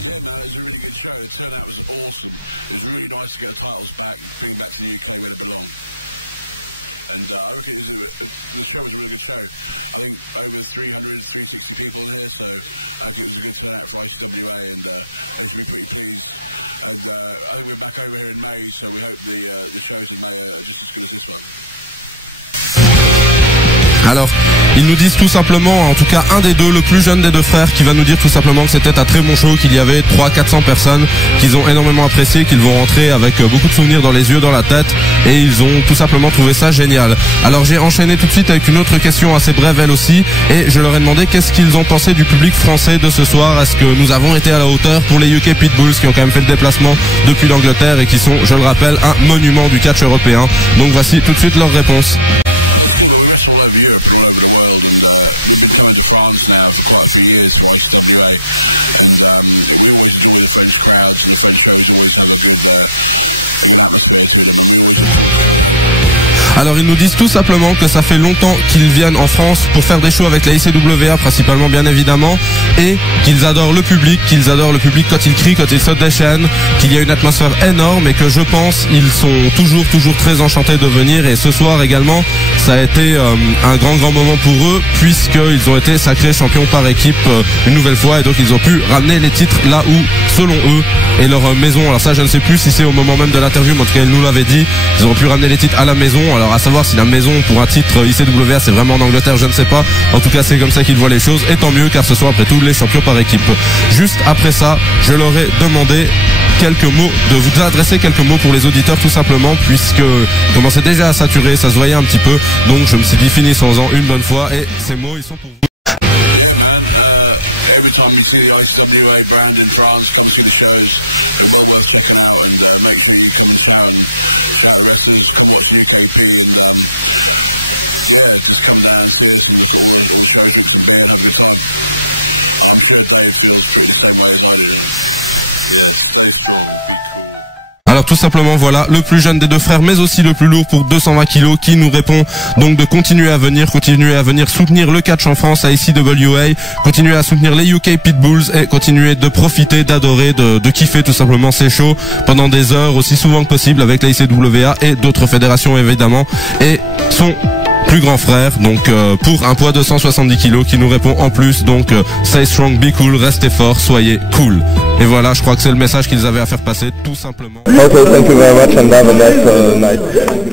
Yeah, man, it was a really good show. The turnout was awesome. It was really nice to get the titles back, bring them back to the UK where they belong. And I reckon the show was a really good show. I think over 300, 360 people in here, so I think it was a good turnout for ICWA, and they should be pretty pleased. And I think we're back over here in May, so we hope the shows in May are just as good as this one. Alors, ils nous disent tout simplement, en tout cas un des deux, le plus jeune des deux frères, qui va nous dire tout simplement que c'était un très bon show, qu'il y avait 300-400 personnes, qu'ils ont énormément apprécié, qu'ils vont rentrer avec beaucoup de souvenirs dans les yeux, dans la tête, et ils ont tout simplement trouvé ça génial. Alors j'ai enchaîné tout de suite avec une autre question assez brève elle aussi, et je leur ai demandé qu'est-ce qu'ils ont pensé du public français de ce soir. Est-ce que nous avons été à la hauteur pour les UK Pitbulls, qui ont quand même fait le déplacement depuis l'Angleterre et qui sont, je le rappelle, un monument du catch européen. Donc voici tout de suite leur réponse. It's good, but we wrestle all over Europe and all over the world, and we've been coming to France now for quite a few years for ICWA, and we always enjoy the French crowds, and the French shows always have a good atmosphere to them, and we always look forward to coming over. Alors ils nous disent tout simplement que ça fait longtemps qu'ils viennent en France pour faire des shows avec la ICWA principalement bien évidemment, et qu'ils adorent le public quand il crie, quand il se déchaîne, qu'il y a une atmosphère énorme et que je pense ils sont toujours très enchantés de venir. Et ce soir également ça a été un grand moment pour eux, puisqu'ils ont été sacrés champions par équipe une nouvelle fois, et donc ils ont pu ramener les titres là où selon eux et leur maison, alors ça je ne sais plus si c'est au moment même de l'interview, mais en tout cas ils nous l'avaient dit, ils ont pu ramener les titres à la maison. Alors à savoir si la maison pour un titre ICWA c'est vraiment en Angleterre, je ne sais pas. En tout cas c'est comme ça qu'ils voient les choses, et tant mieux, car ce sont après tout les champions par équipe. Juste après ça, je leur ai demandé de vous adresser quelques mots pour les auditeurs tout simplement, puisque commençait déjà à saturer, ça se voyait un petit peu, donc je me suis dit finissons-en une bonne fois, et ces mots ils sont pour vous. Yeah, man. Every time you see the ICWA brand in France, come see the shows. They're well worth checking out, and make sure you come and shout the wrestlers. Come watch the UKP, and yeah, just come down and see us and look at all the shows, drink some beer, and have a good time. I'm sure Dave feels pretty the same way as I do. Yeah, stay strong, be cool. Alors tout simplement voilà, le plus jeune des deux frères mais aussi le plus lourd pour 220 kilos, qui nous répond donc de continuer à venir soutenir le catch en France à ICWA, continuer à soutenir les UK Pitbulls et continuer de profiter, d'adorer, de kiffer tout simplement ces shows pendant des heures aussi souvent que possible avec la ICWA et d'autres fédérations évidemment, et son plus grand frère donc pour un poids de 170 kilos qui nous répond en plus donc stay strong, be cool, restez fort, soyez cool. Et voilà, je crois que c'est le message qu'ils avaient à faire passer tout simplement. Okay, thank you very much and have a nice night.